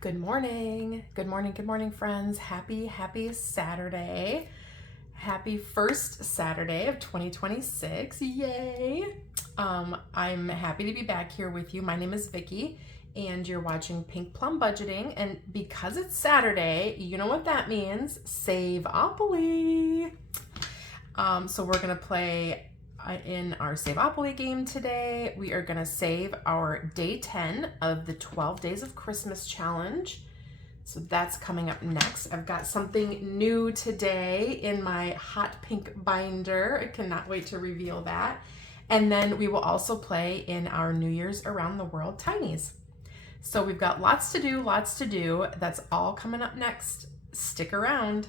Good morning. Good morning. Good morning, friends. Happy Saturday. Happy first Saturday of 2026. Yay. I'm happy to be back here with you. My name is Vicki and you're watching Pink Plum Budgeting. And because it's Saturday, you know what that means? Saveopoly. So we're going to play in our Saveopoly game today. We are going to save our day 10 of the 12 Days of Christmas challenge. So that's coming up next. I've got something new today in my hot pink binder. I cannot wait to reveal that. And then we will also play in our New Year's Around the World Tinies. So we've got lots to do, lots to do. That's all coming up next. Stick around.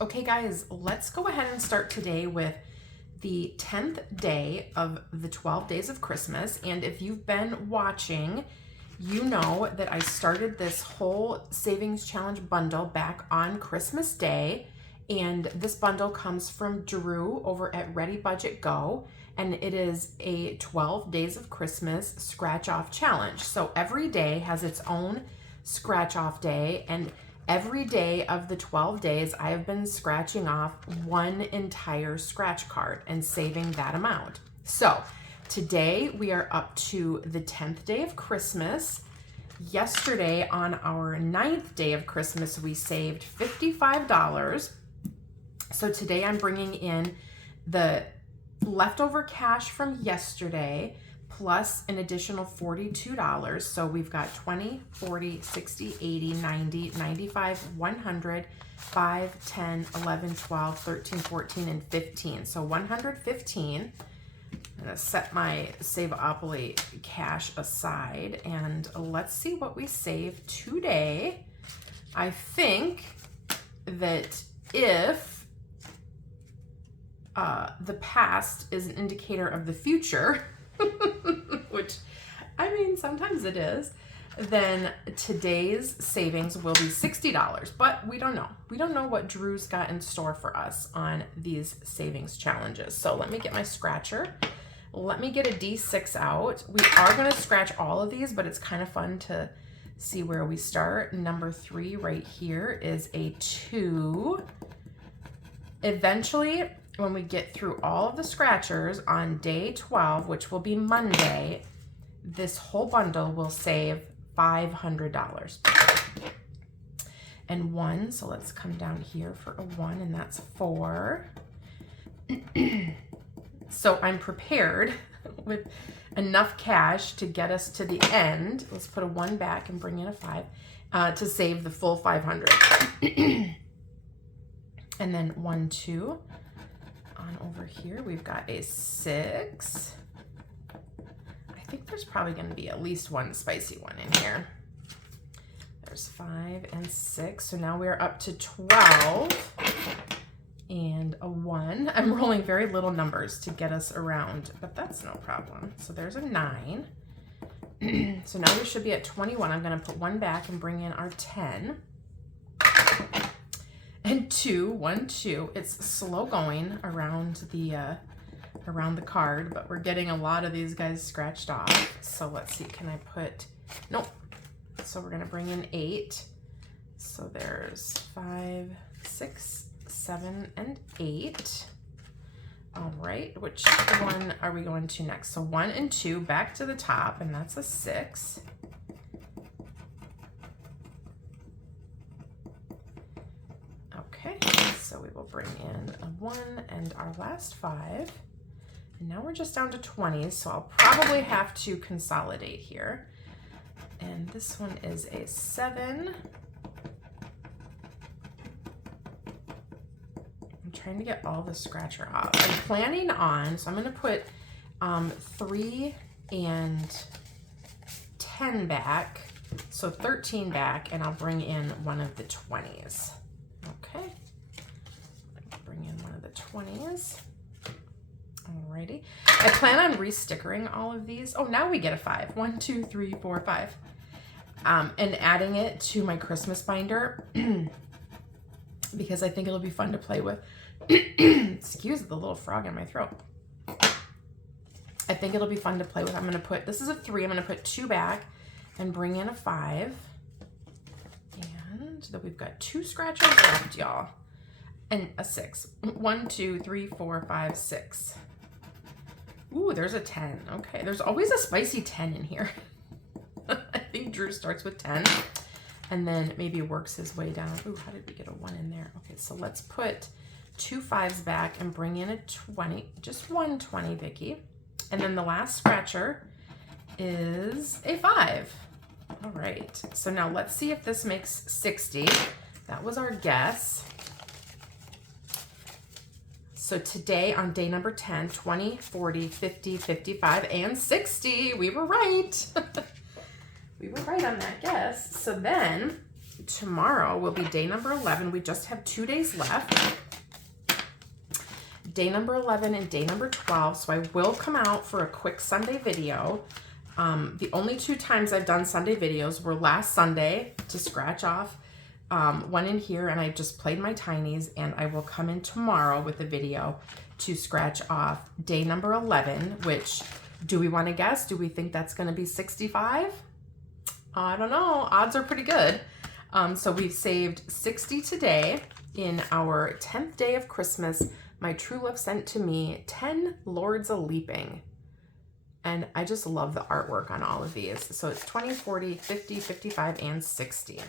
Okay guys, let's go ahead and start today with the 10th day of the 12 Days of Christmas. And if you've been watching, you know that I started this whole savings challenge bundle back on Christmas Day. And this bundle comes from Drew over at Ready Budget Go. And it is a 12 Days of Christmas scratch off challenge. So every day has its own scratch off day, and every day of the 12 days, I have been scratching off one entire scratch card and saving that amount. So today we are up to the 10th day of Christmas. Yesterday on our 9th day of Christmas, we saved $55. So today I'm bringing in the leftover cash from yesterday plus an additional $42. So we've got 20, 40, 60, 80, 90, 95, 100, 5, 10, 11, 12, 13, 14, and 15. So 115. I'm gonna set my Saveopoly cash aside and let's see what we save today. I think that if the past is an indicator of the future, which, I mean, sometimes it is, then today's savings will be $60, but we don't know. We don't know what Drew's got in store for us on these savings challenges. So let me get my scratcher. Let me get a D6 out. We are gonna scratch all of these, but it's kind of fun to see where we start. Number 3 right here is a 2. Eventually, when we get through all of the scratchers on day 12, which will be Monday, this whole bundle will save $500. And 1, so let's come down here for a 1, and that's 4. So I'm prepared with enough cash to get us to the end. Let's put a 1 back and bring in a 5 to save the full 500. And then 1, 2. On over here, we've got a 6. I think there's probably going to be at least one spicy one in here. There's 5 and 6. So now we're up to 12 and a 1. I'm rolling very little numbers to get us around, but that's no problem. So there's a 9. So now we should be at 21. I'm going to put 1 back and bring in our 10. And 2, 1, 2. It's slow going around the card, but we're getting a lot of these guys scratched off. So let's see, can I put, nope. So we're gonna bring in 8. So there's 5, 6, 7, and 8. All right, which one are we going to next? So 1 and 2 back to the top, and that's a 6. So we will bring in a 1 and our last 5. And now we're just down to 20, so I'll probably have to consolidate here. And this one is a 7. I'm trying to get all the scratcher off. I'm planning on, so I'm going to put 3 and 10 back, so 13 back, and I'll bring in one of the 20s. Okay. Bring in one of the 20s. Alrighty. I plan on re-stickering all of these. Oh, now we get a 5. 1, 2, 3, 4, 5. And adding it to my Christmas binder because I think it'll be fun to play with. Excuse the little frog in my throat. I think it'll be fun to play with. I'm going to put, this is a 3. I'm going to put 2 back and bring in a 5. And then we've got 2 scratchers left, y'all. And a 6. 1, 2, 3, 4, 5, 6. Ooh, there's a 10. Okay, there's always a spicy 10 in here. I think Drew starts with 10 and then maybe works his way down. Ooh, how did we get a 1 in there? Okay, so let's put 2 5s back and bring in a 20. Just 1 20, Vicki. And then the last scratcher is a 5. All right, so now let's see if this makes 60. That was our guess. So today on day number 10, 20, 40, 50, 55, and 60. We were right. We were right on that guess. So then tomorrow will be day number 11. We just have 2 days left. Day number 11 and day number 12. So I will come out for a quick Sunday video. The only 2 times I've done Sunday videos were last Sunday to scratch off one in here, and I just played my tinies, and I will come in tomorrow with a video to scratch off day number 11, which, do we want to guess? Do we think that's going to be 65? I don't know. Odds are pretty good. So we've saved 60 today. In our 10th day of Christmas, my true love sent to me 10 Lords a Leaping. And I just love the artwork on all of these. So it's 20, 40, 50, 55, and 60.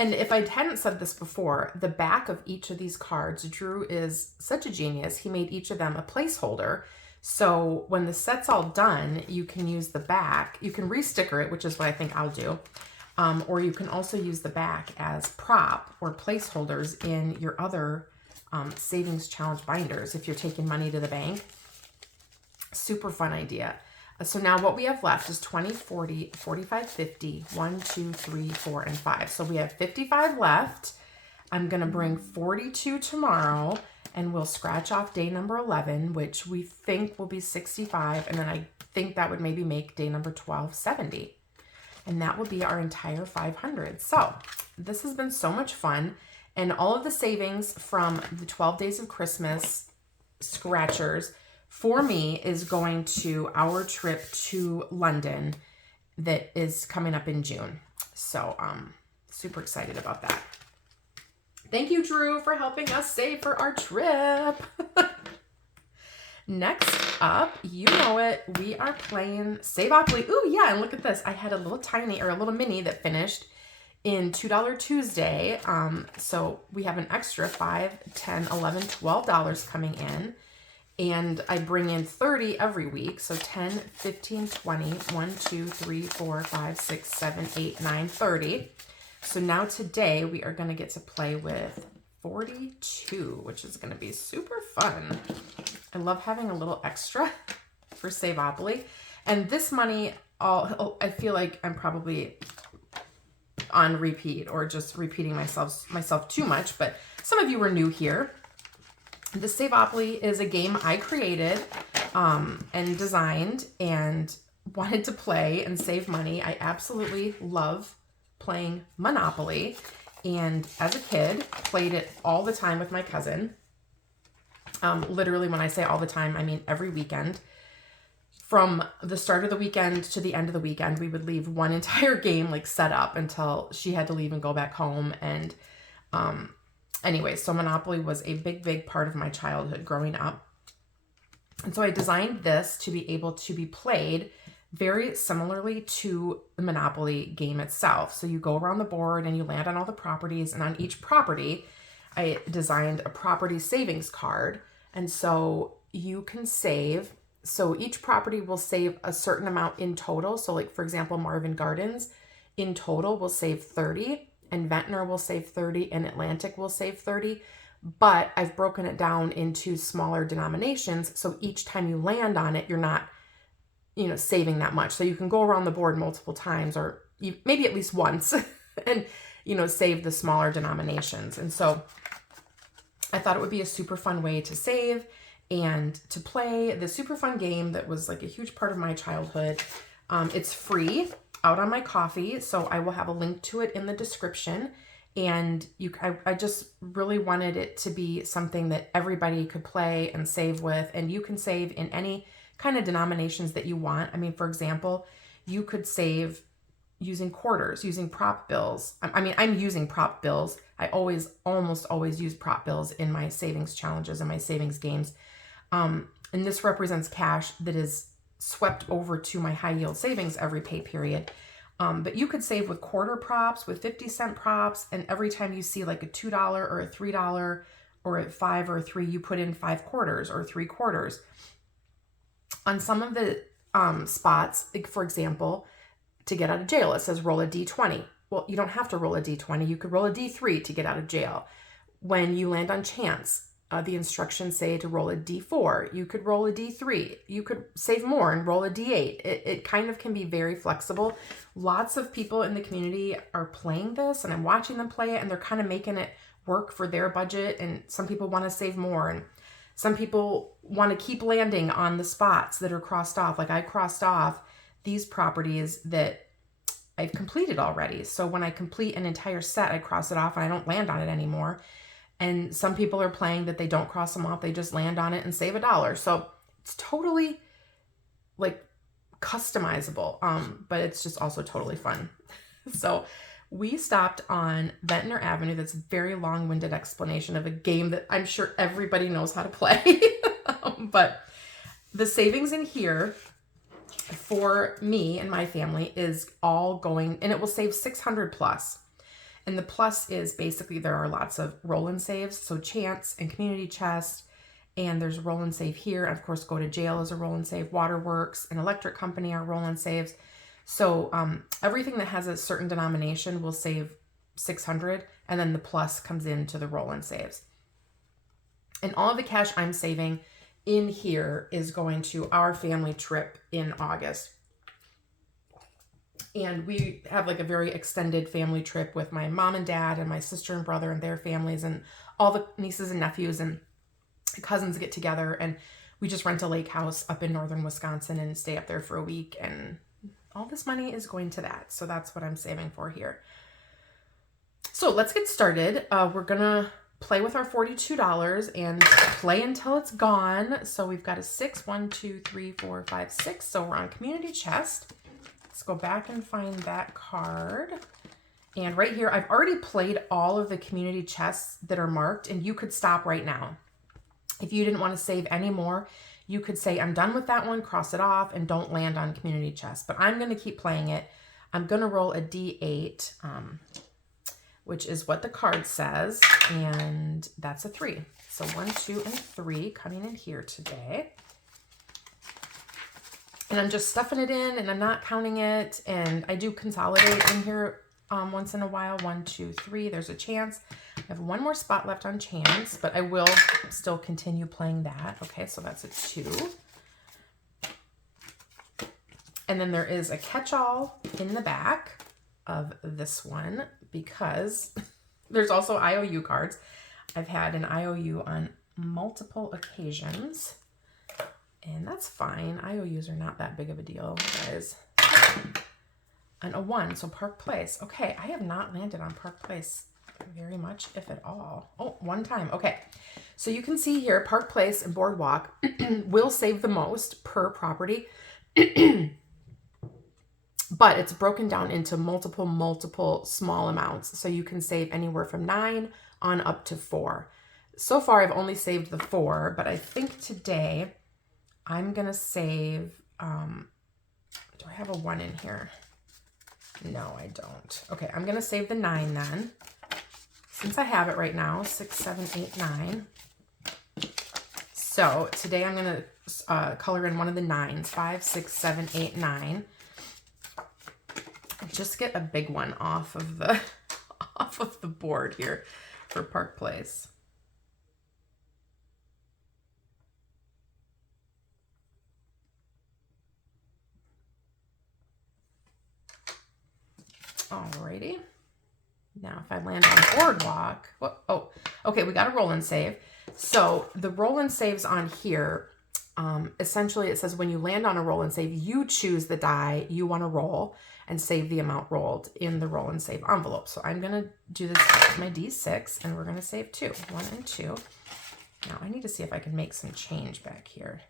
And if I hadn't said this before, the back of each of these cards, Drew is such a genius. He made each of them a placeholder. So when the set's all done, you can use the back. You can re-sticker it, which is what I think I'll do. Or you can also use the back as prop or placeholders in your other savings challenge binders if you're taking money to the bank. Super fun idea. So now what we have left is 20, 40, 45, 50, 1, 2, 3, 4, and 5. So we have 55 left. I'm going to bring 42 tomorrow, and we'll scratch off day number 11, which we think will be 65. And then I think that would maybe make day number 12, 70. And that will be our entire 500. So this has been so much fun. And all of the savings from the 12 days of Christmas scratchers for me is going to our trip to London that is coming up in June. So super excited about that. Thank you, Drew, for helping us save for our trip. Next up, you know it, we are playing Saveopoly. Ooh, yeah, and look at this. I had a little tiny or a little mini that finished in $2 Tuesday. So we have an extra $5, $10, $11, $12 coming in. And I bring in 30 every week. So 10, 15, 20, 1, 2, 3, 4, 5, 6, 7, 8, 9, 30. So now today we are going to get to play with 42, which is going to be super fun. I love having a little extra for Saveopoly. And this money, I feel like I'm probably on repeat or just repeating myself too much, but some of you are new here. The Saveopoly is a game I created and designed and wanted to play and save money. I absolutely love playing Monopoly, and as a kid, played it all the time with my cousin. Literally, when I say all the time, I mean every weekend. From the start of the weekend to the end of the weekend, we would leave one entire game like set up until she had to leave and go back home. And anyway, so Monopoly was a big, big part of my childhood growing up. And so I designed this to be able to be played very similarly to the Monopoly game itself. So you go around the board and you land on all the properties, and on each property, I designed a property savings card. And so you can save, so each property will save a certain amount in total. So like, for example, Marvin Gardens in total will save 30, and Ventnor will save 30, and Atlantic will save 30. But I've broken it down into smaller denominations. So each time you land on it, you're not, saving that much. So you can go around the board multiple times, or maybe at least once, and, save the smaller denominations. And so I thought it would be a super fun way to save and to play this super fun game that was like a huge part of my childhood. It's free out on my Ko-fi, so I will have a link to it in the description. And I just really wanted it to be something that everybody could play and save with, and you can save in any kind of denominations that you want. I mean, for example, you could save using quarters, using prop bills. I mean, I'm using prop bills. I almost always use prop bills in my savings challenges and my savings games. And this represents cash that is swept over to my high yield savings every pay period. But you could save with quarter props, with 50-cent props, and every time you see like a $2 or a $3 or a 5 or a 3, you put in 5 quarters or 3 quarters. On some of the spots, like for example, to get out of jail, it says roll a D20. Well, you don't have to roll a D20. You could roll a D3 to get out of jail. When you land on chance, the instructions say to roll a D4. You could roll a D3. You could save more and roll a D8. It kind of can be very flexible. Lots of people in the community are playing this, and I'm watching them play it, and they're kind of making it work for their budget. And some people want to save more, and some people want to keep landing on the spots that are crossed off. Like I crossed off these properties that I've completed already. So when I complete an entire set, I cross it off and I don't land on it anymore. And some people are playing that they don't cross them off. They just land on it and save $1. So it's totally like customizable, but it's just also totally fun. So we stopped on Ventnor Avenue. That's a very long-winded explanation of a game that I'm sure everybody knows how to play. But the savings in here for me and my family is all going, and it will save 600 plus. And the plus is basically there are lots of roll and saves. So chance and community chest, and there's roll and save here. And of course, go to jail is a roll and save. Waterworks and electric company are roll and saves. So everything that has a certain denomination will save 600, and then the plus comes into the roll and saves. And all of the cash I'm saving in here is going to our family trip in August. And we have like a very extended family trip with my mom and dad and my sister and brother and their families, and all the nieces and nephews and cousins get together, and we just rent a lake house up in northern Wisconsin and stay up there for a week, and all this money is going to that. So that's what I'm saving for here. So let's get started. We're gonna play with our $42 and play until it's gone. So we've got a 6, 1, 2, 3, 4, 5, 6. So we're on community chest. Let's go back and find that card. And right here, I've already played all of the community chests that are marked, and you could stop right now. If you didn't want to save any more, you could say, I'm done with that one, cross it off, and don't land on community chest. But I'm going to keep playing it. I'm going to roll a D8, which is what the card says, and that's a 3. So 1, 2, and 3 coming in here today. And I'm just stuffing it in, and I'm not counting it. And I do consolidate in here once in a while. 1, 2, 3. There's a chance. I have one more spot left on chance, but I will still continue playing that. Okay, so that's a 2. And then there is a catch-all in the back of this one because there's also IOU cards. I've had an IOU on multiple occasions. And that's fine. IOUs are not that big of a deal, guys. And a 1, so Park Place. Okay, I have not landed on Park Place very much, if at all. Oh, one time. Okay, so you can see here, Park Place and Boardwalk will save the most per property. But it's broken down into multiple small amounts. So you can save anywhere from 9 on up to 4. So far, I've only saved the 4, but I think today I'm going to save, do I have a 1 in here? No, I don't. Okay, I'm going to save the 9 then. Since I have it right now, 6, 7, 8, 9. So today I'm going to color in one of the 9s, 5, 6, 7, 8, 9. Just get a big one off of the board here for Park Place. Alrighty. Now if I land on Boardwalk, oh, okay, we got a roll and save. So the roll and saves on here, essentially it says when you land on a roll and save, you choose the die you want to roll and save the amount rolled in the roll and save envelope. So I'm going to do this with my D6, and we're going to save 2, 1 and 2. Now I need to see if I can make some change back here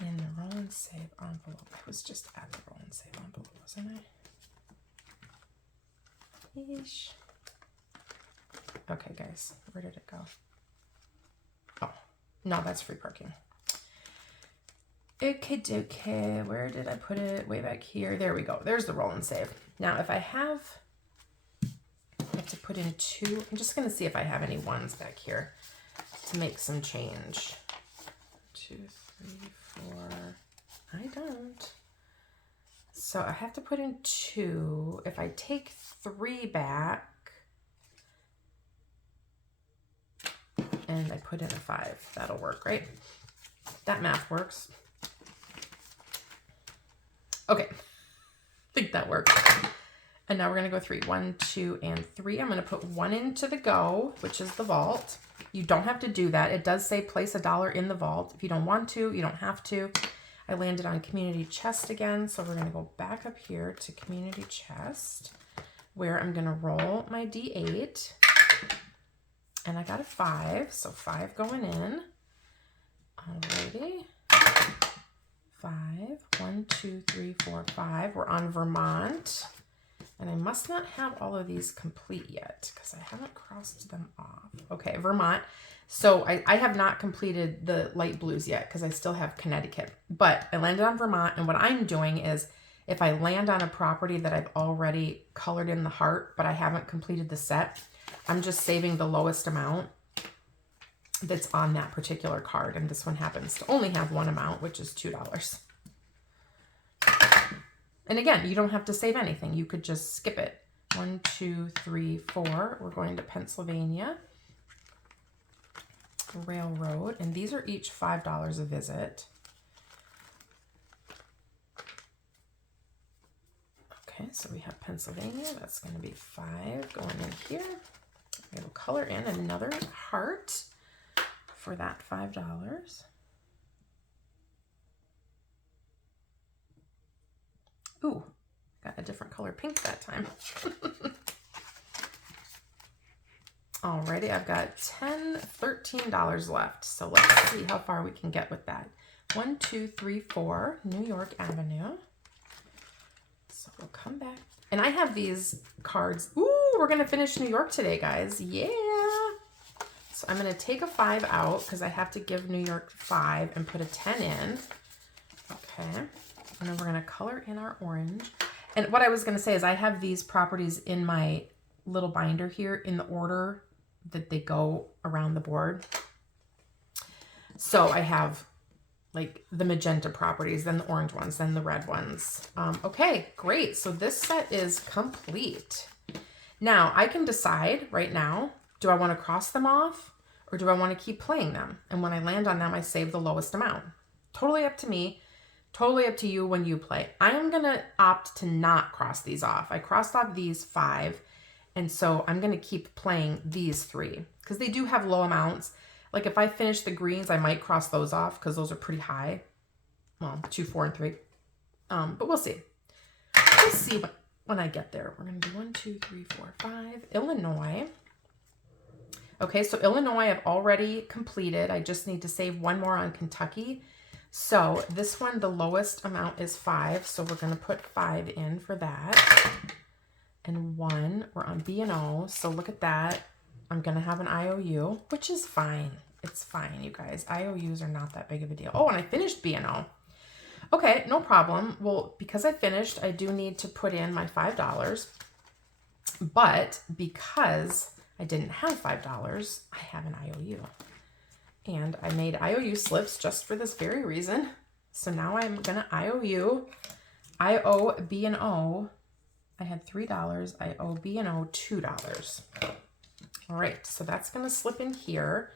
in the roll and save envelope. I was just at the save envelope, wasn't I? Yeesh. Okay, guys, where did it go? Oh, no, that's free parking. Okay, where did I put it? Way back here. There we go. There's the roll and save. Now, if I have to put in 2, I'm just going to see if I have any 1s back here to make some change. 2, 3, 4. I don't. So I have to put in 2. If I take 3 back and I put in a 5, that'll work, right? That math works. Okay, I think that works. And now we're gonna go 3. 1, 2, and 3. I'm gonna put 1 into the go, which is the vault. You don't have to do that. It does say place $1 in the vault. If you don't want to, you don't have to. I landed on community chest again, so we're gonna go back up here to community chest, where I'm gonna roll my D8. And I got a 5, so 5 going in. Alrighty. 5, 1, 2, 3, 4, 5. We're on Vermont. And I must not have all of these complete yet because I haven't crossed them off. Okay, Vermont. So I have not completed the light blues yet because I still have Connecticut. But I landed on Vermont, and what I'm doing is if I land on a property that I've already colored in the heart, but I haven't completed the set, I'm just saving the lowest amount that's on that particular card. And this one happens to only have 1 amount, which is $2. And again, you don't have to save anything. You could just skip it. 1, 2, 3, 4. We're going to Pennsylvania. Railroad. And these are each $5 a visit. Okay, so we have Pennsylvania. That's going to be 5 going in here. We'll color in another heart for that $5. Ooh, got a different color pink that time. Alrighty, I've got $13 left. So let's see how far we can get with that. 1, 2, 3, 4, New York Avenue. So we'll come back. And I have these cards. Ooh, we're going to finish New York today, guys. Yeah. So I'm going to take a 5 out because I have to give New York 5 and put a 10 in. Okay. And then we're going to color in our orange. And what I was going to say is I have these properties in my little binder here in the order that they go around the board. So I have like the magenta properties, then the orange ones, then the red ones. Okay, great. So this set is complete. Now I can decide right now, do I want to cross them off or do I want to keep playing them? And when I land on them, I save the lowest amount. Totally up to me. Totally up to you when you play. I am going to opt to not cross these off. I crossed off these 5. And so I'm going to keep playing these 3 because they do have low amounts. Like if I finish the greens, I might cross those off because those are pretty high. Well, 2, 4, and 3. But we'll see. We'll see when I get there. We're going to do 1, 2, 3, 4, 5. Illinois. Okay, so Illinois I've already completed. I just need to save 1 more on Kentucky. So this one, the lowest amount is 5. So we're going to put 5 in for that. And 1, we're on B&O. So look at that. I'm going to have an IOU, which is fine. It's fine, you guys. IOUs are not that big of a deal. Oh, and I finished B&O. Okay, no problem. Well, because I finished, I do need to put in my $5. But because I didn't have $5, I have an IOU. And I made IOU slips just for this very reason. So now I'm going to IOU. I owe B&O. I had $3. I owe B&O $2. All right, so that's going to slip in here.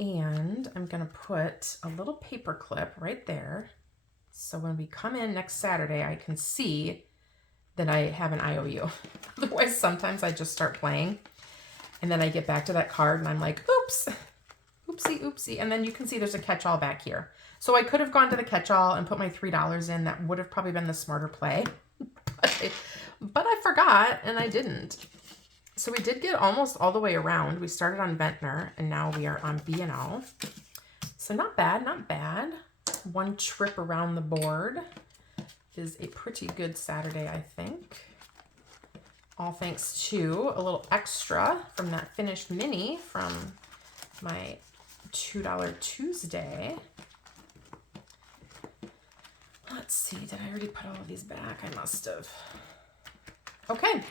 And I'm going to put a little paper clip right there. So when we come in next Saturday, I can see that I have an IOU. Otherwise, sometimes I just start playing. And then I get back to that card and I'm like, oops. Oopsie, oopsie. And then you can see there's a catch-all back here. So I could have gone to the catch-all and put my $3 in. That would have probably been the smarter play. But I forgot and I didn't. So we did get almost all the way around. We started on Ventnor and now we are on B&O. So not bad, not bad. 1 trip around the board. is a pretty good Saturday, I think. All thanks to a little extra from that finished mini from my $2 Tuesday. Let's see, did I already put all of these back? I must have. Okay,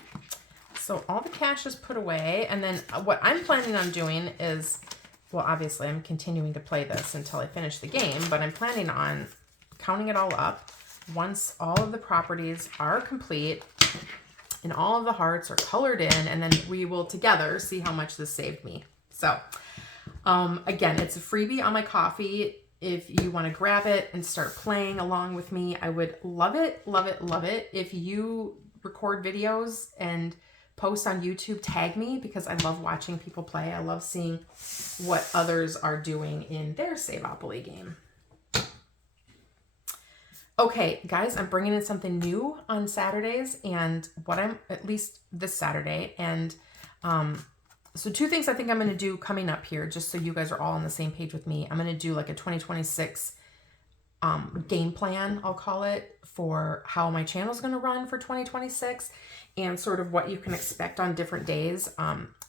so all the cash is put away, and then what I'm planning on doing is, well, obviously I'm continuing to play this until I finish the game, but I'm planning on counting it all up once all of the properties are complete and all of the hearts are colored in, and then we will together see how much this saved me. So again, it's a freebie on my coffee. If you want to grab it and start playing along with me, I would love it, love it, love it. If you record videos and post on YouTube, tag me, because I love watching people play. I love seeing what others are doing in their Saveopoly game. Okay, guys, I'm bringing in something new on Saturdays, and at least this Saturday. And so two things I think I'm going to do coming up here, just so you guys are all on the same page with me. I'm going to do like a 2026 game plan, I'll call it, for how my channel is going to run for 2026 and sort of what you can expect on different days.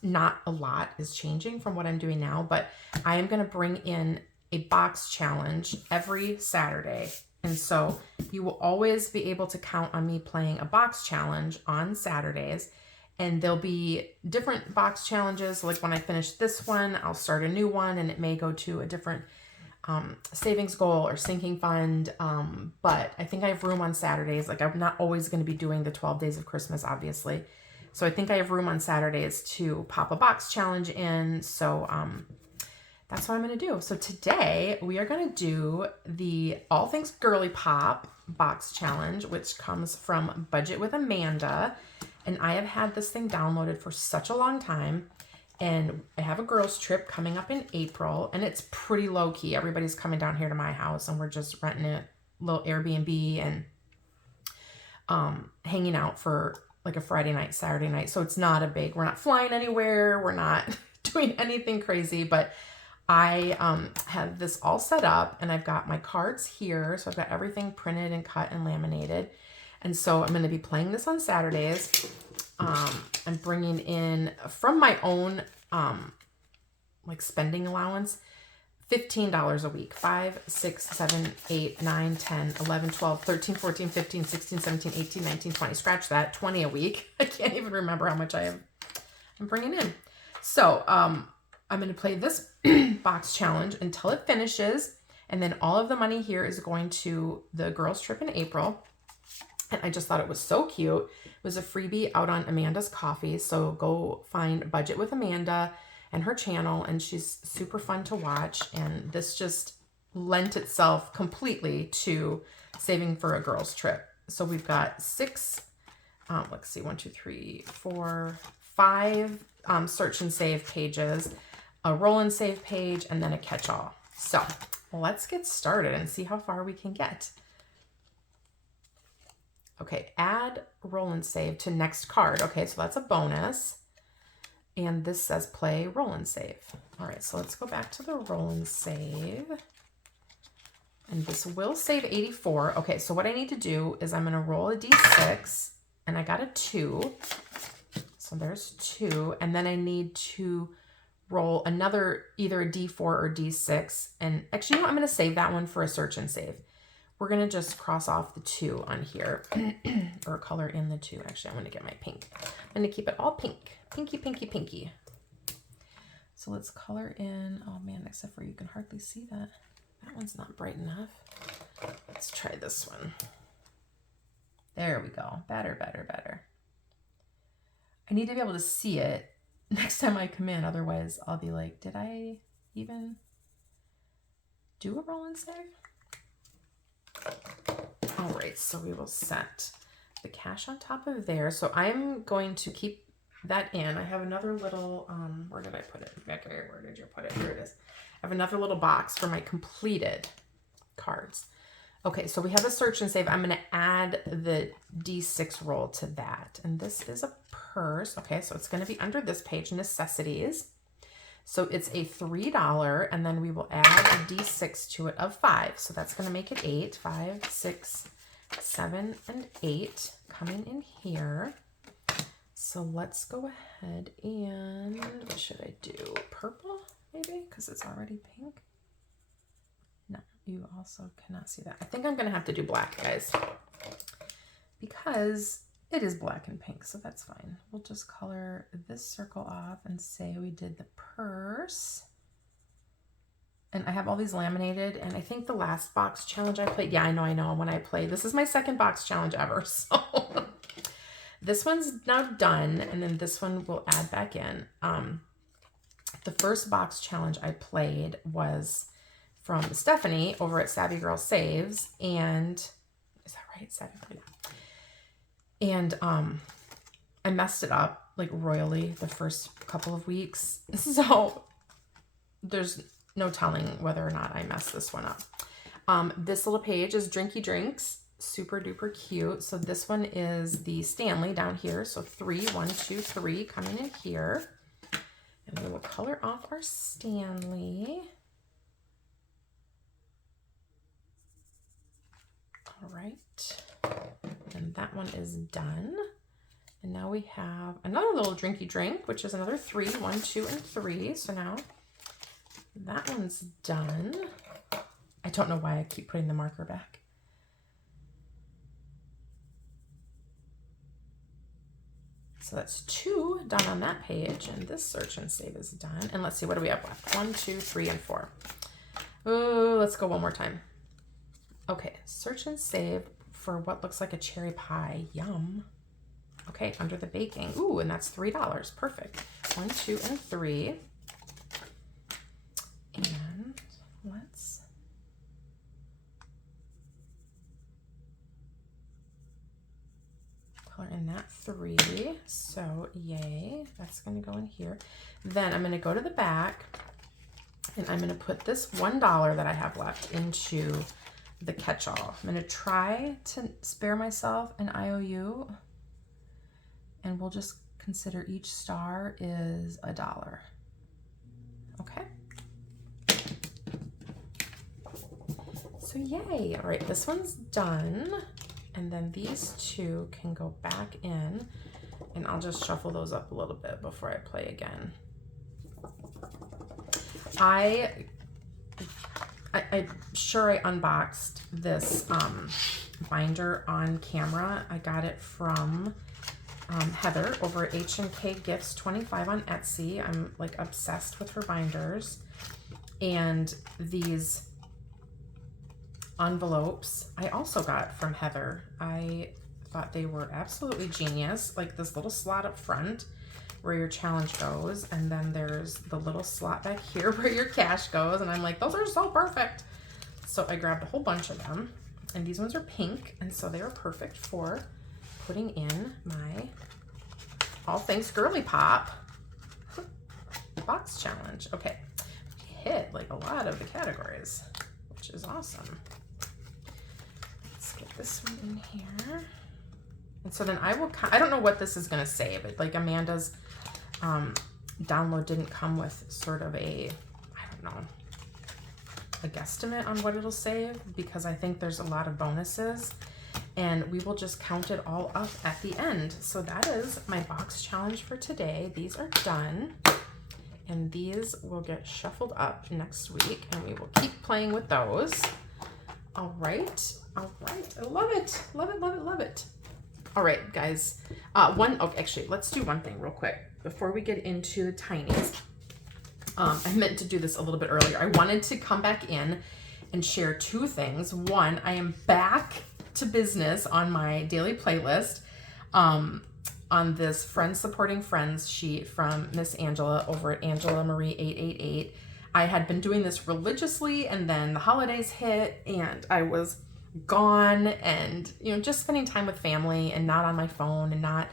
Not a lot is changing from what I'm doing now, but I am going to bring in a box challenge every Saturday. And so you will always be able to count on me playing a box challenge on Saturdays. And there'll be different box challenges. Like when I finish this one, I'll start a new one, and it may go to a different savings goal or sinking fund. But I think I have room on Saturdays. Like, I'm not always going to be doing the 12 days of Christmas, obviously. So I think I have room on Saturdays to pop a box challenge in. So that's what I'm going to do. So today we are going to do the All Things Girly Pop box challenge, which comes from Budget with Amanda. And I have had this thing downloaded for such a long time. And I have a girls trip coming up in April, and it's pretty low key. Everybody's coming down here to my house, and we're just renting a little Airbnb and hanging out for like a Friday night, Saturday night. So it's not a big, we're not flying anywhere. We're not doing anything crazy, but I have this all set up, and I've got my cards here. So I've got everything printed and cut and laminated. And so I'm going to be playing this on Saturdays. I'm bringing in from my own like spending allowance, $15 a week. 5, 6, 7, 8, 9, 10, 11, 12, 13, 14, 15, 16, 17, 18, 19, 20. Scratch that, 20 a week. I can't even remember how much I'm bringing in. So I'm going to play this box challenge until it finishes. And then all of the money here is going to the girls trip in April. And I just thought it was so cute. It was a freebie out on Amanda's Coffee. So go find Budget with Amanda and her channel. And she's super fun to watch. And this just lent itself completely to saving for a girls trip. So we've got 6, let's see, 1, 2, 3, 4, 5 search and save pages, a roll and save page, and then a catch-all. So let's get started and see how far we can get. Okay, add roll and save to next card. Okay, so that's a bonus. And this says play roll and save. All right, so let's go back to the roll and save. And this will save 84. Okay, so what I need to do is I'm gonna roll a D6, and I got a 2. So there's 2. And then I need to roll another, either a D4 or D6. And actually, you know what? I'm gonna save that one for a search and save. We're going to just cross off the 2 on here, or color in the 2. Actually, I'm going to get my pink. I'm going to keep it all pink. Pinky, pinky, pinky. So let's color in. Oh man, except for you can hardly see that. That one's not bright enough. Let's try this one. There we go. Better, better, better. I need to be able to see it next time I come in. Otherwise, I'll be like, did I even do a roll and save? All right, so we will set the cash on top of there. So I'm going to keep that in. I have another little, where did I put it? Okay, where did you put it? Here it is. I have another little box for my completed cards. Okay, so we have a search and save. I'm going to add the D6 roll to that. And this is a purse. Okay, so it's going to be under this page, necessities. So it's a $3, and then we will add a D6 to it of 5. So that's going to make it 8. 5, 6, 7 and 8 coming in here. So let's go ahead and, what should I do? Purple, maybe, because it's already pink. No, you also cannot see that. I think I'm going to have to do black, guys, because it is black and pink, so that's fine. We'll just color this circle off and say we did the purse. And I have all these laminated, and I think the last box challenge I played, yeah, I know, when I played, this is my second box challenge ever, so this one's now done, and then this one we'll add back in. The first box challenge I played was from Stephanie over at Savvy Girl Saves, and is that right? Saveopoly. And I messed it up like royally the first couple of weeks, so there's no telling whether or not I messed this one up. This little page is Drinky Drinks, super duper cute. So this one is the Stanley down here. So 3, 1, 2, 3 coming in here. And we will color off our Stanley. All right. And that one is done. And now we have another little Drinky Drink, which is another 3, 1, 2, and 3. So now that one's done. I don't know why I keep putting the marker back. So that's 2 done on that page, and this search and save is done. And let's see, what do we have left? 1, 2, 3, and 4. Oh, let's go one more time. Okay, search and save for what looks like a cherry pie. Yum. Okay, under the baking. Ooh, and that's $3. Perfect. 1, 2, and 3. And let's color in that 3. So yay, that's going to go in here. Then I'm going to go to the back, and I'm going to put this $1 that I have left into the catch-all. I'm going to try to spare myself an IOU, and we'll just consider each star is $1. Okay. So yay. All right, this one's done. And then these 2 can go back in, and I'll just shuffle those up a little bit before I play again. I'm sure I unboxed this binder on camera. I got it from Heather over at H&K Gifts 25 on Etsy. I'm like obsessed with her binders. And these envelopes I also got from Heather. I thought they were absolutely genius. Like this little slot up front where your challenge goes, and then there's the little slot back here where your cash goes, and I'm like, those are so perfect. So I grabbed a whole bunch of them, and these ones are pink, and so they were perfect for putting in my All Things Girly Pop box challenge. Okay, we hit like a lot of the categories, which is awesome. Let's get this one in here. And so then I don't know what this is going to say, but like Amanda's download didn't come with sort of a guesstimate on what it'll save, because I think there's a lot of bonuses, and we will just count it all up at the end. So that is my box challenge for today. These are done, and these will get shuffled up next week, and we will keep playing with those. All right. I love it. Love it, love it, love it. All right, guys. Actually, let's do one thing real quick before we get into Tinies. I meant to do this a little bit earlier. I wanted to come back in and share 2 things. One, I am back to business on my daily playlist on this Friends Supporting Friends sheet from Miss Angela over at Angela Marie 888. I had been doing this religiously, and then the holidays hit, and I was gone, and just spending time with family and not on my phone, and not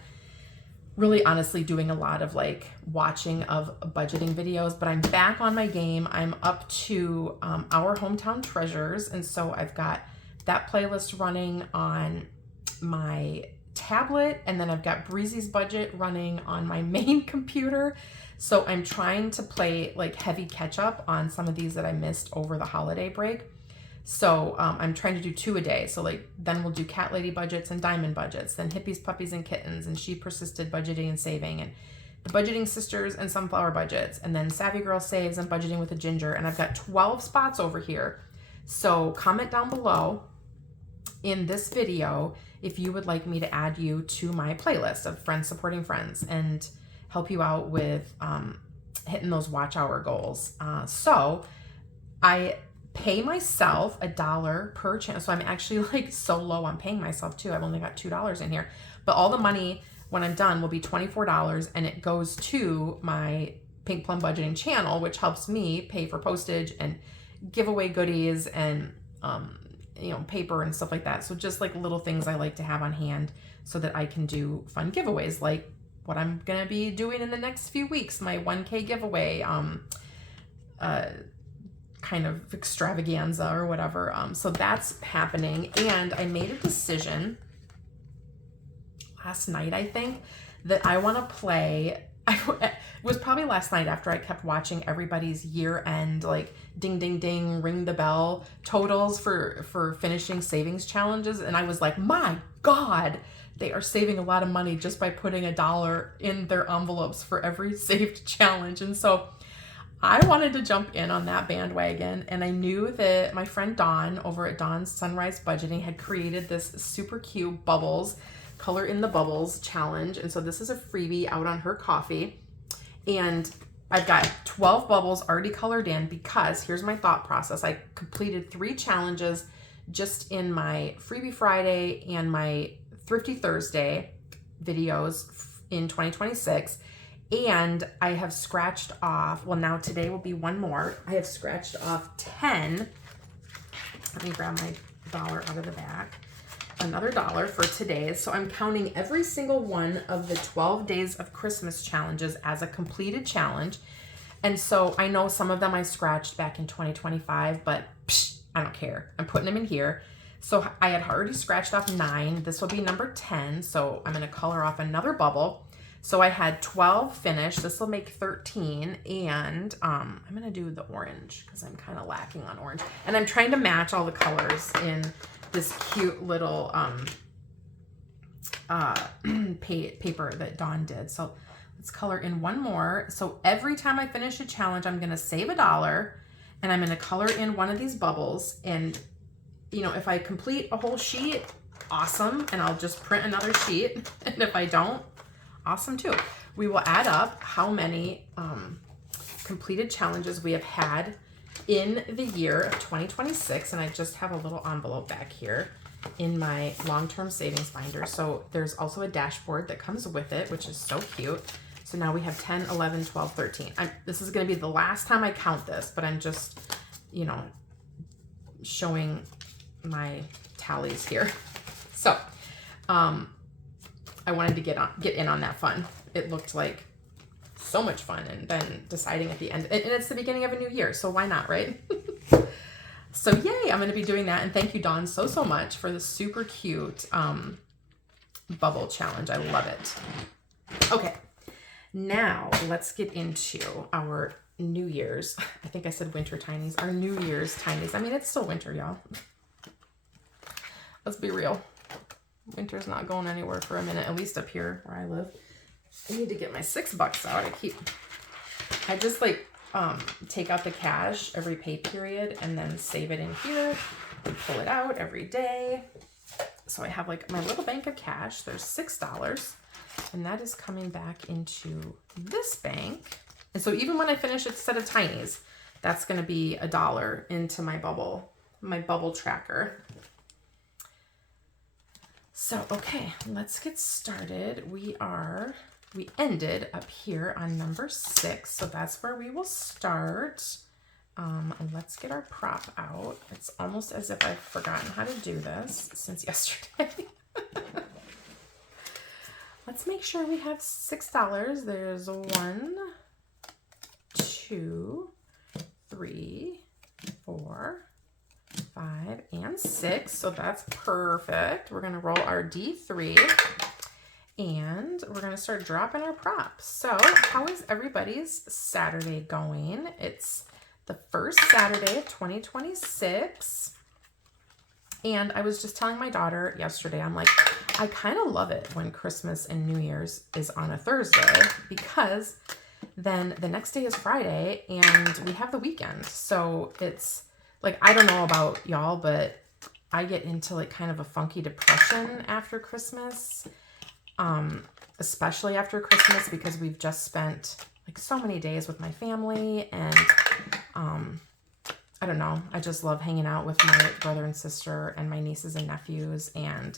really honestly doing a lot of like watching of budgeting videos. But I'm back on my game. I'm up to Our Hometown Treasures, and so I've got that playlist running on my tablet, and then I've got Breezy's Budget running on my main computer. So I'm trying to play like heavy catch up on some of these that I missed over the holiday break. So I'm trying to do 2 a day. So like then we'll do cat lady budgets and diamond budgets, then hippies, puppies, and kittens, and she persisted budgeting and saving, and the budgeting sisters and sunflower budgets, and then savvy girl saves and budgeting with a ginger. And I've got 12 spots over here. So comment down below in this video if you would like me to add you to my playlist of friends supporting friends and help you out with hitting those watch hour goals. So I pay myself $1 per channel. So I'm actually like so low on paying myself too. I've only got $2 in here, but all the money when I'm done will be $24, and it goes to my Pink Plum budgeting channel, which helps me pay for postage and giveaway goodies and, you know, paper and stuff like that. So just like little things I like to have on hand so that I can do fun giveaways, like what I'm going to be doing in the next few weeks, my 1K giveaway, kind of extravaganza or whatever. So that's happening. And I made a decision last night, I think, that I want to play. It was probably last night after I kept watching everybody's year end, like ding, ding, ding, ring the bell totals for finishing savings challenges. And I was like, my God, they are saving a lot of money just by putting $1 in their envelopes for every saved challenge. And so I wanted to jump in on that bandwagon, and I knew that my friend Dawn over at Dawn's Sunrise Budgeting had created this super cute bubbles, color in the bubbles challenge. And so this is a freebie out on her coffee, and I've got 12 bubbles already colored in because here's my thought process. I completed 3 challenges just in my Freebie Friday and my Thrifty Thursday videos in 2026. And I have scratched off, well, now today will be one more. I have scratched off 10. Let me grab my dollar out of the back. Another $1 for today's. So I'm counting every single one of the 12 days of Christmas challenges as a completed challenge. And so I know some of them I scratched back in 2025, but I don't care. I'm putting them in here. So I had already scratched off 9. This will be number 10. So I'm going to color off another bubble. So I had 12 finished. This will make 13. And I'm going to do the orange because I'm kind of lacking on orange. And I'm trying to match all the colors in this cute little paper that Dawn did. So let's color in one more. So every time I finish a challenge, I'm going to save $1 and I'm going to color in one of these bubbles. And, you know, if I complete a whole sheet, awesome. And I'll just print another sheet. And if I don't, awesome too. We will add up how many completed challenges we have had in the year of 2026. And I just have a little envelope back here in my long-term savings binder. So there's also a dashboard that comes with it, which is so cute. So now we have 10, 11, 12, 13. This is going to be the last time I count this, but I'm just, you know, showing my tallies here. So, I wanted to get in on that fun. It looked like so much fun, and then deciding at the end, and it's the beginning of a new year, so why not, right? So yay, I'm going to be doing that, and thank you, Dawn, so much for the super cute bubble challenge. I love it. Okay, now let's get into our New Year's. I think I said winter tinies. Our New Year's tinies. I mean, it's still winter, y'all. Let's be real. Winter's not going anywhere for a minute, at least up here where I live. I need to get my $6 out. I just like take out the cash every pay period and then save it in here and pull it out every day. So I have like my little bank of cash. There's $6, and that is coming back into this bank. And so even when I finish a set of tinies, that's going to be $1 into my bubble tracker. So, okay, let's get started. We ended up here on number 6, so that's where we will start. Let's get our prop out. It's almost as if I've forgotten how to do this since yesterday. Let's make sure we have $6. There's 1, 2, 3, 4, 5, and 6. So that's perfect. We're going to roll our D3 and we're going to start dropping our props. So how is everybody's Saturday going? It's the first Saturday of 2026. And I was just telling my daughter yesterday, I'm like, I kind of love it when Christmas and New Year's is on a Thursday, because then the next day is Friday and we have the weekend. So it's like, I don't know about y'all, but I get into like kind of a funky depression after Christmas, especially after Christmas, because we've just spent like so many days with my family, and I don't know, I just love hanging out with my brother and sister and my nieces and nephews, and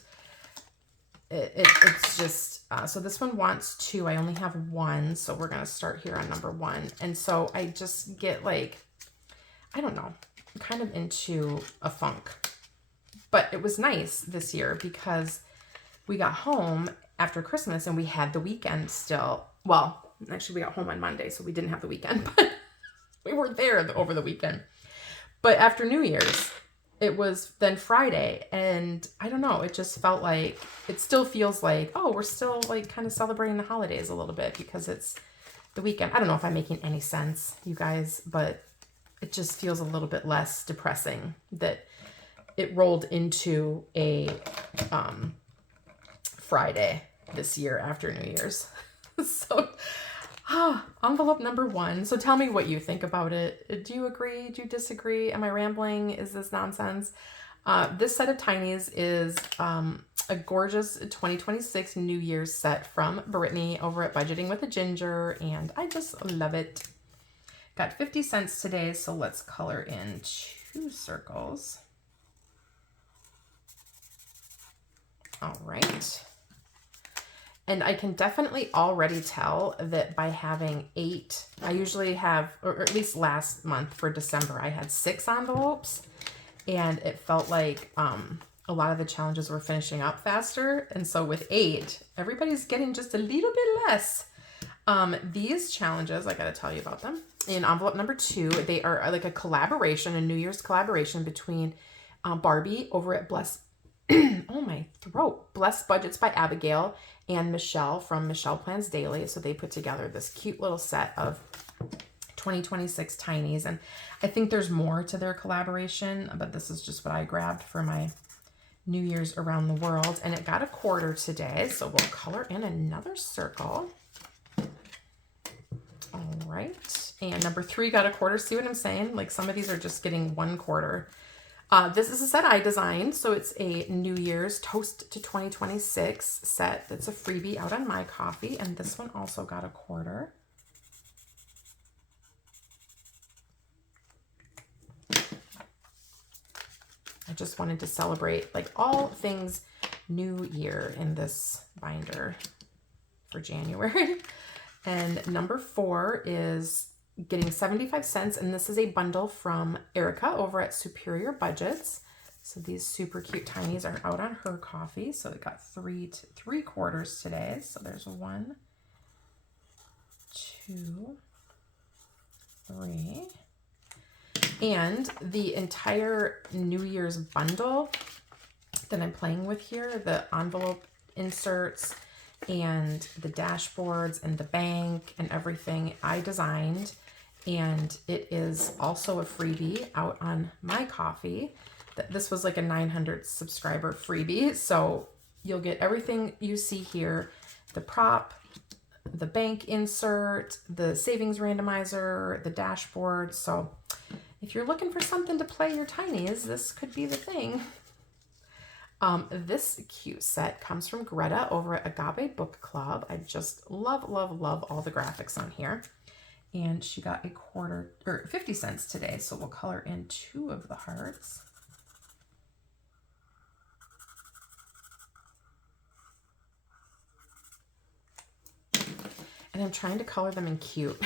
it's just, so this one wants 2. I only have 1, so we're going to start here on number 1. And so I just get like, I don't know, I'm kind of into a funk. But it was nice this year because we got home after Christmas and we had the weekend still. Well, actually we got home on Monday, so we didn't have the weekend, but we were there over the weekend. But after New Year's, it was then Friday, and I don't know, it just felt like, it still feels like, oh, we're still like kind of celebrating the holidays a little bit because it's the weekend. I don't know if I'm making any sense, you guys, but it just feels a little bit less depressing that it rolled into a Friday this year after New Year's. So envelope number 1. So tell me what you think about it. Do you agree? Do you disagree? Am I rambling? Is this nonsense? This set of Tinies is a gorgeous 2026 New Year's set from Brittany over at Budgeting with a Ginger, and I just love it. Got 50 cents today, so let's color in 2 circles. All right. And I can definitely already tell that by having 8, I usually have, or at least last month for December, I had 6 envelopes, and it felt like a lot of the challenges were finishing up faster. And so with 8, everybody's getting just a little bit less. These challenges, I got to tell you about them. In envelope number 2, they are like a collaboration, a New Year's collaboration between Barbie over at oh my throat, Blessed Budgets by Abigail and Michelle from Michelle Plans Daily. So they put together this cute little set of 2026 Tinies, and I think there's more to their collaboration, but this is just what I grabbed for my New Year's around the world, and it got a quarter today, so we'll color in another circle. All right, and number 3 got a quarter. See what I'm saying? Like some of these are just getting 1 quarter. This is a set I designed, so it's a New Year's Toast to 2026 set. That's a freebie out on My Coffee, and this one also got a quarter. I just wanted to celebrate like all things New Year in this binder for January. And number 4 is getting 75 cents, and this is a bundle from Erica over at Superior Budgets. So these super cute Tinies are out on her coffee. So it got 3 quarters today. So there's 1, 2, 3. And the entire New Year's bundle that I'm playing with here, the envelope inserts and the dashboards and the bank and everything, I designed. And it is also a freebie out on My Coffee. This was like a 900 subscriber freebie. So you'll get everything you see here, the prop, the bank insert, the savings randomizer, the dashboard. So if you're looking for something to play your Tinies, this could be the thing. This cute set comes from Greta over at Agave Book Club. I just love, love, love all the graphics on here. And she got a quarter, or 50 cents today. So we'll color in 2 of the hearts. And I'm trying to color them in cute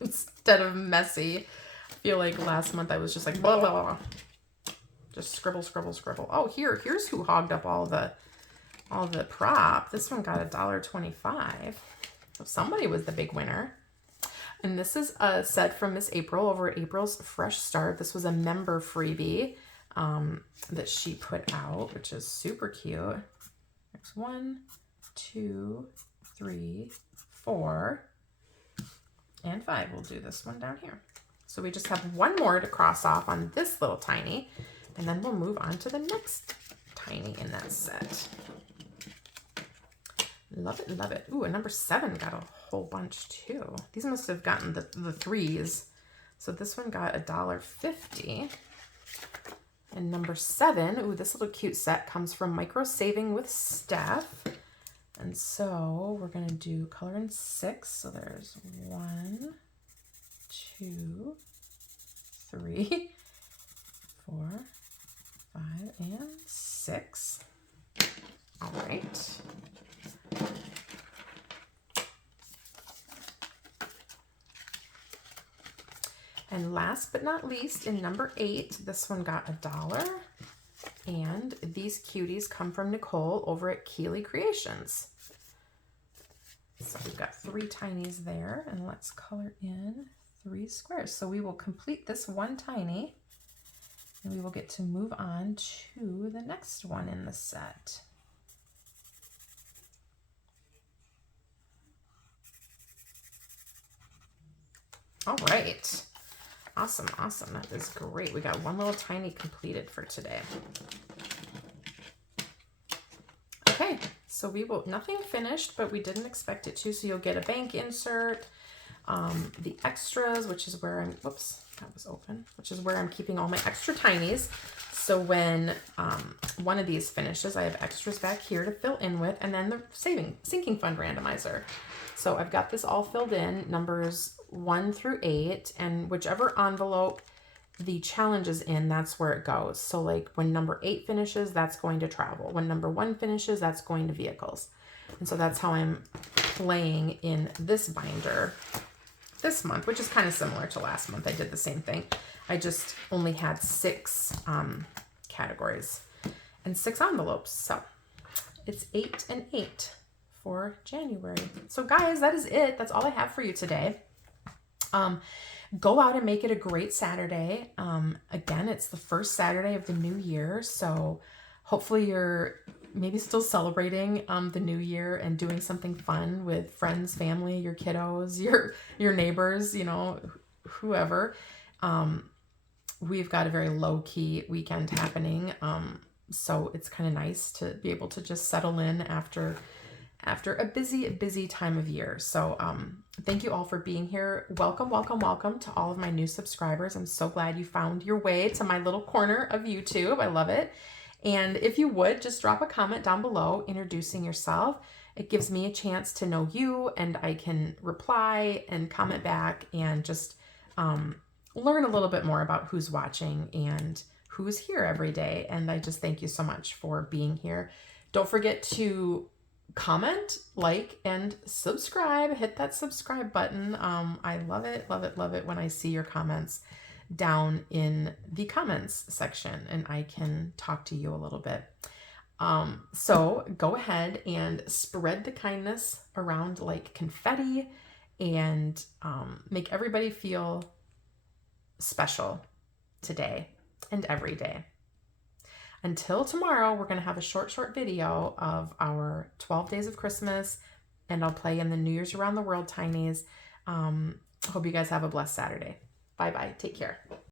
instead of messy. I feel like last month I was just like, blah, blah, blah. Just scribble, scribble, scribble. Oh, here's who hogged up all the prop. This one got $1.25. So somebody was the big winner. And this is a set from Miss April over at April's Fresh Start. This was a member freebie that she put out, which is super cute. There's 1, 2, 3, 4, and 5. We'll do this one down here. So we just have 1 more to cross off on this little tiny. And then we'll move on to the next tiny in that set. Love it, love it. Ooh, and number 7 got a whole bunch too. These must have gotten the 3s. So this one got $1.50. And number 7, ooh, this little cute set comes from Micro Saving with Steph. And so we're gonna do color in 6. So there's 1, 2, 3, 4, 5, and 6. All right. And last but not least, in number 8, this one got $1. And these cuties come from Nicole over at Girly Creations. So we've got 3 tinies there, and let's color in 3 squares. So we will complete this one tiny, and we will get to move on to the next one in the set. All right. Awesome, awesome. That is great. We got one little tiny completed for today. Okay, so we will, nothing finished, but we didn't expect it to. So you'll get a bank insert, the extras, which is where I'm, whoops, that was open, which is where I'm keeping all my extra tinies. So when one of these finishes, I have extras back here to fill in with, and then the sinking fund randomizer. So I've got this all filled in, numbers 1 through 8, and whichever envelope the challenge is in, that's where it goes. So like when number 8 finishes, that's going to travel. When number 1 finishes, that's going to vehicles. And so that's how I'm playing in this binder this month, which is kind of similar to last month. I did the same thing. I just only had 6 categories and 6 envelopes. So it's 8 and 8 for January. So guys, that is it. That's all I have for you today. Go out and make it a great Saturday. Again, it's the first Saturday of the new year. So hopefully you're maybe still celebrating the new year and doing something fun with friends, family, your kiddos, your neighbors, you know, whoever. We've got a very low-key weekend happening. So it's kind of nice to be able to just settle in after a busy time of year. So thank you all for being here. Welcome, welcome, welcome to all of my new subscribers. I'm so glad you found your way to my little corner of YouTube. I love it. And if you would, just drop a comment down below introducing yourself. It gives me a chance to know you, and I can reply and comment back and just learn a little bit more about who's watching and who's here every day. And I just thank you so much for being here. Don't forget to comment, like, and subscribe. Hit that subscribe button. I love it, love it, love it when I see your comments down in the comments section and I can talk to you a little bit. So go ahead and spread the kindness around like confetti and make everybody feel special today and every day. Until tomorrow, we're going to have a short video of our 12 days of Christmas, and I'll play in the New Year's Around the World Tinies. Hope you guys have a blessed Saturday. Bye-bye. Take care.